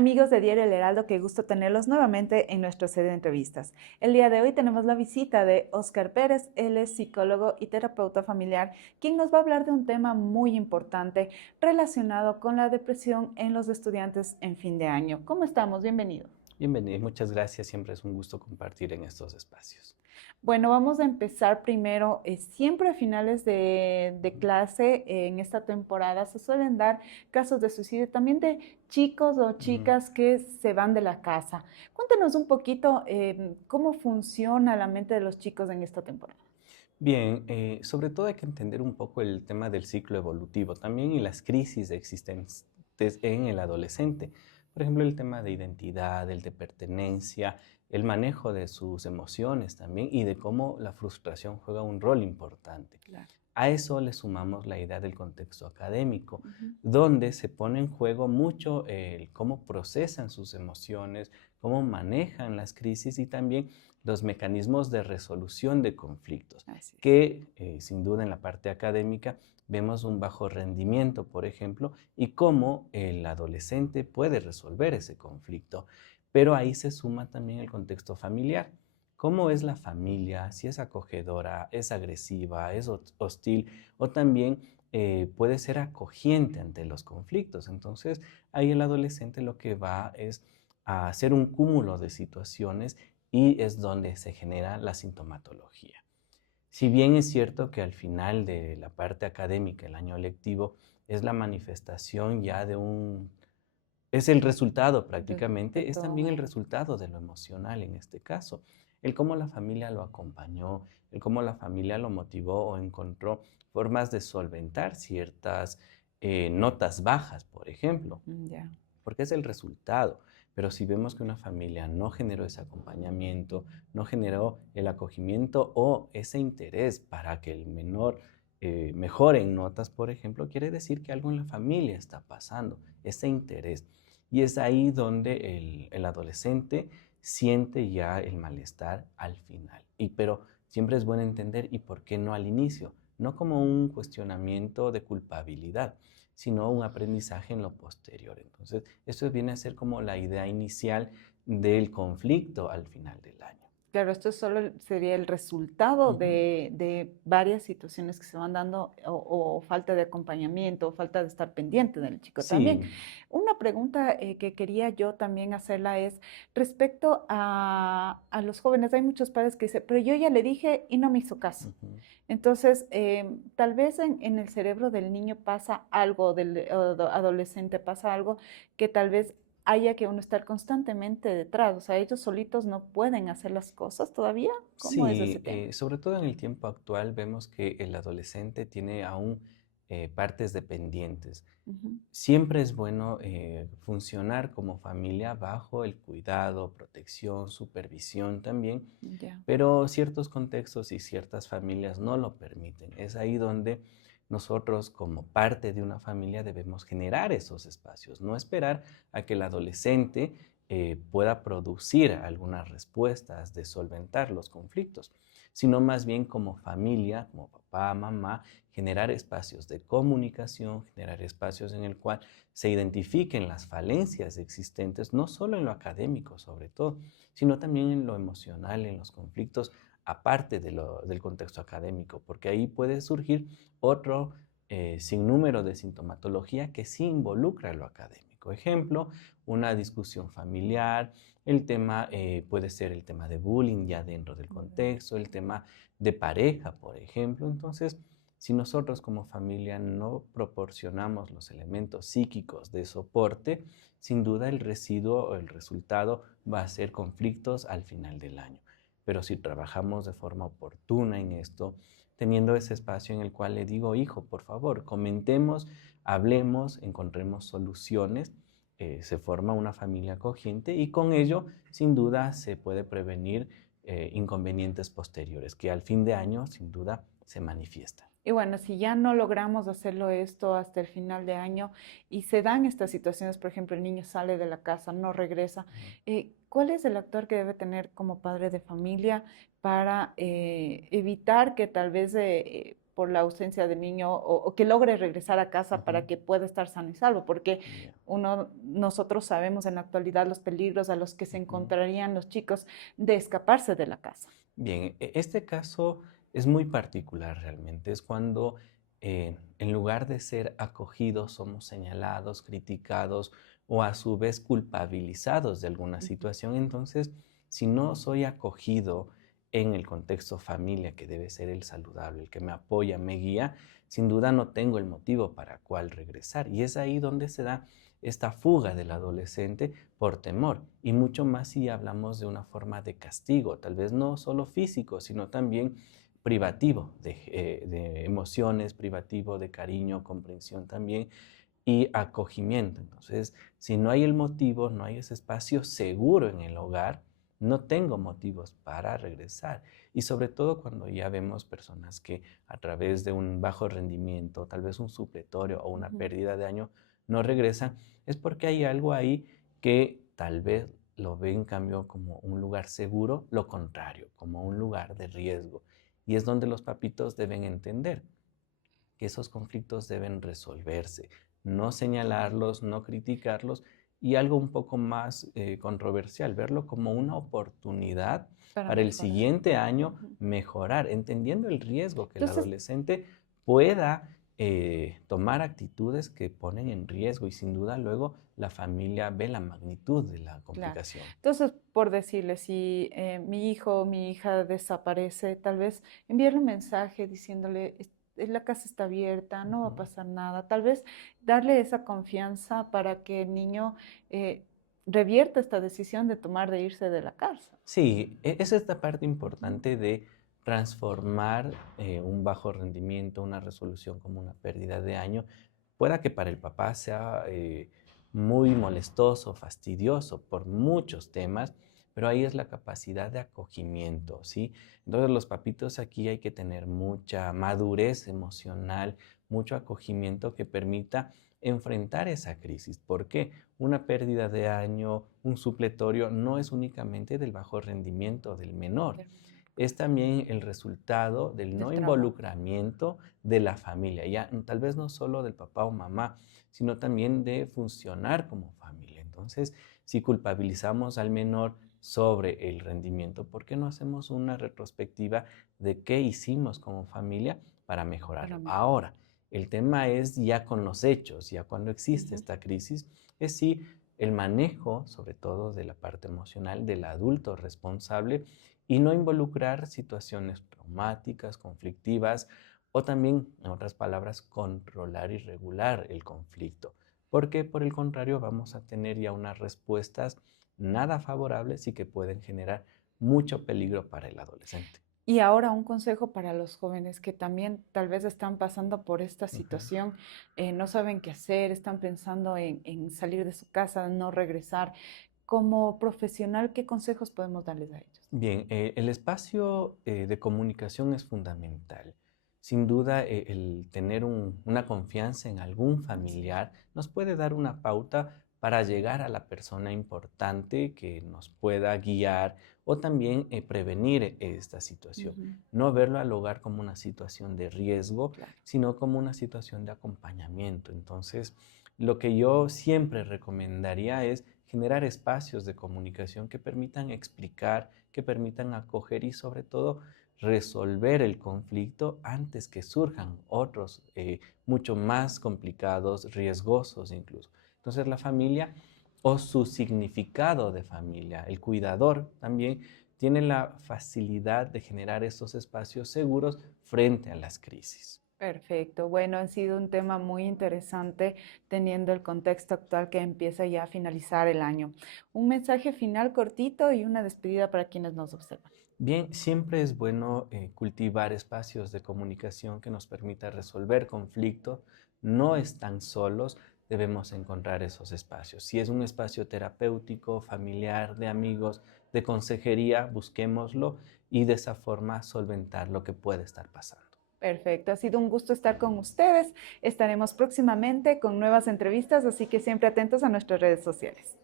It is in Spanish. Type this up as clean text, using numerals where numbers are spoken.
Amigos de Diario El Heraldo, qué gusto tenerlos nuevamente en nuestro sede de entrevistas. El día de hoy tenemos la visita de Óscar Pérez. Él es psicólogo y terapeuta familiar, quien nos va a hablar de un tema muy importante relacionado con la depresión en los estudiantes en fin de año. ¿Cómo estamos? Bienvenido. Bienvenido, muchas gracias. Siempre es un gusto compartir en estos espacios. Bueno, vamos a empezar primero. Siempre a finales de clase en esta temporada se suelen dar casos de suicidio, también de chicos o Ujú. chicas que se van de la casa. Cuéntenos un poquito cómo funciona la mente de los chicos en esta temporada. Bien, sobre todo hay que entender un poco el tema del ciclo evolutivo también y las crisis existentes en el adolescente. Por ejemplo, el tema de identidad, el de pertenencia, el manejo de sus emociones también y de cómo la frustración juega un rol importante. Claro. A eso le sumamos la idea del contexto académico, Ujú. donde se pone en juego mucho el cómo procesan sus emociones, cómo manejan las crisis y también los mecanismos de resolución de conflictos, Así es. que sin duda en la parte académica vemos un bajo rendimiento, por ejemplo, y cómo el adolescente puede resolver ese conflicto. Pero ahí se suma también el contexto familiar. ¿Cómo es la familia? Si es acogedora, es agresiva, es hostil o también puede ser acogiente ante los conflictos. Entonces, ahí el adolescente lo que va es a hacer un cúmulo de situaciones y es donde se genera la sintomatología. Si bien es cierto que al final de la parte académica, el año lectivo, es la manifestación ya de es el resultado De prácticamente, es todo también el ello. resultado de lo emocional en este caso. El cómo la familia lo acompañó, el cómo la familia lo motivó o encontró formas de solventar ciertas notas bajas, por ejemplo, Ya. porque es el resultado. Pero si vemos que una familia no generó ese acompañamiento, no generó el acogimiento o ese interés para que el menor mejore en notas, por ejemplo, quiere decir que algo en la familia está pasando, ese interés. Y es ahí donde el adolescente siente ya el malestar al final. Pero siempre es bueno entender y por qué no al inicio, no como un cuestionamiento de culpabilidad, sino un aprendizaje en lo posterior. Entonces, eso viene a ser como la idea inicial del conflicto al final del año. Claro, esto solo sería el resultado Ujú. de varias situaciones que se van dando o falta de acompañamiento o falta de estar pendiente del chico también. Sí. Una pregunta que quería yo también hacerla es respecto a los jóvenes. Hay muchos padres que dicen, pero yo ya le dije y no me hizo caso. Ujú. Entonces, tal vez en el cerebro del niño pasa algo, del adolescente pasa algo que tal vez haya que uno estar constantemente detrás. O sea, ellos solitos no pueden hacer las cosas todavía. ¿Cómo es ese Sí, tema? sobre todo en el tiempo actual vemos que el adolescente tiene aún partes dependientes. Ujú. Siempre es bueno funcionar como familia bajo el cuidado, protección, supervisión también, Ya. pero ciertos contextos y ciertas familias no lo permiten. Es ahí donde nosotros como parte de una familia debemos generar esos espacios, no esperar a que el adolescente pueda producir algunas respuestas de solventar los conflictos, sino más bien como familia, como papá, mamá, generar espacios de comunicación, generar espacios en el cual se identifiquen las falencias existentes, no solo en lo académico sobre todo, sino también en lo emocional, en los conflictos, aparte del contexto académico, porque ahí puede surgir otro sinnúmero de sintomatología que sí involucra lo académico. Ejemplo, una discusión familiar, el tema puede ser el tema de bullying ya dentro del Ya. contexto, el tema de pareja, por ejemplo. Entonces, si nosotros como familia no proporcionamos los elementos psíquicos de soporte, sin duda el residuo o el resultado va a ser conflictos al final del año. Pero si trabajamos de forma oportuna en esto, teniendo ese espacio en el cual le digo, hijo, por favor, comentemos, hablemos, encontremos soluciones, se forma una familia acogiente y con ello, sin duda, se puede prevenir inconvenientes posteriores que al fin de año, sin duda, se manifiestan. Y bueno, si ya no logramos hacerlo esto hasta el final de año y se dan estas situaciones, por ejemplo, el niño sale de la casa, no regresa, Ujú. ¿cuál es el actuar que debe tener como padre de familia para evitar que tal vez por la ausencia del niño o que logre regresar a casa para Ujú. que pueda estar sano y salvo, porque Ya. nosotros sabemos en la actualidad los peligros a los que se Ujú. encontrarían los chicos de escaparse de la casa. Bien, este caso es muy particular realmente. Es cuando en lugar de ser acogidos, somos señalados, criticados o a su vez culpabilizados de alguna Ujú. situación. Entonces, si no soy acogido en el contexto familia, que debe ser el saludable, el que me apoya, me guía, sin duda no tengo el motivo para cuál regresar. Y es ahí donde se da esta fuga del adolescente por temor, y mucho más si hablamos de una forma de castigo, tal vez no solo físico, sino también privativo de emociones, privativo de cariño, comprensión también y acogimiento. Entonces, si no hay el motivo, no hay ese espacio seguro en el hogar, no tengo motivos para regresar. Y sobre todo cuando ya vemos personas que a través de un bajo rendimiento, tal vez un supletorio o una Ujú. pérdida de año, no regresan, es porque hay algo ahí que tal vez lo ve en cambio como un lugar seguro, lo contrario, como un lugar de riesgo. Y es donde los papitos deben entender que esos conflictos deben resolverse, no señalarlos, no criticarlos y algo un poco más controversial, verlo como una oportunidad Para para el mejorar. siguiente año Ujú. mejorar, entendiendo el riesgo que el Entonces, adolescente pueda tomar actitudes que ponen en riesgo y sin duda luego la familia ve la magnitud de la claro. complicación. Entonces, por decirle, si mi hijo o mi hija desaparece, tal vez enviarle un mensaje diciéndole, La casa está abierta, no va a Ujú. pasar nada". Tal vez darle esa confianza para que el niño eh, revierta esta decisión de tomar de irse de la casa. Sí, es esta parte importante de transformar un bajo rendimiento, una resolución como una pérdida de año, pueda que para el papá sea muy molestoso, fastidioso por muchos temas, pero ahí es la capacidad de acogimiento, ¿sí? Entonces los papitos aquí hay que tener mucha madurez emocional, mucho acogimiento que permita enfrentar esa crisis. ¿Por qué? Una pérdida de año, un supletorio, no es únicamente del bajo rendimiento del menor, es también el resultado del no Del trabajo. involucramiento de la familia, ya tal vez no solo del papá o mamá, sino también de funcionar como familia. Entonces, si culpabilizamos al menor sobre el rendimiento, ¿por qué no hacemos una retrospectiva de qué hicimos como familia para Para mejorarlo? mejorar. Ahora, el tema es ya con los hechos, ya cuando existe Ujú. esta crisis, es si el manejo, sobre todo de la parte emocional del adulto responsable, y no involucrar situaciones traumáticas, conflictivas, o también, en otras palabras, controlar y regular el conflicto. Porque por el contrario vamos a tener ya unas respuestas nada favorables y que pueden generar mucho peligro para el adolescente. Y ahora un consejo para los jóvenes que también tal vez están pasando por esta Ujú. situación, no saben qué hacer, están pensando en salir de su casa, no regresar. Como profesional, ¿qué consejos podemos darles a ellos? Bien, el espacio de comunicación es fundamental. Sin duda, el tener una confianza en algún Así es. familiar nos puede dar una pauta para llegar a la persona importante que nos pueda guiar o también prevenir esta situación. Ujú. No verlo al hogar como una situación de riesgo, Claro. sino como una situación de acompañamiento. Entonces, lo que yo siempre recomendaría es generar espacios de comunicación que permitan explicar, que permitan acoger y sobre todo resolver el conflicto antes que surjan otros mucho más complicados, riesgosos incluso. Entonces la familia o su significado de familia, el cuidador también tiene la facilidad de generar estos espacios seguros frente a las crisis. Perfecto. Bueno, ha sido un tema muy interesante teniendo el contexto actual que empieza ya a finalizar el año. Un mensaje final cortito y una despedida para quienes nos observan. Bien, siempre es bueno cultivar espacios de comunicación que nos permita resolver conflictos. No están solos, debemos encontrar esos espacios. Si es un espacio terapéutico, familiar, de amigos, de consejería, busquémoslo y de esa forma solventar lo que puede estar pasando. Perfecto, ha sido un gusto estar con ustedes. Estaremos próximamente con nuevas entrevistas, así que siempre atentos a nuestras redes sociales.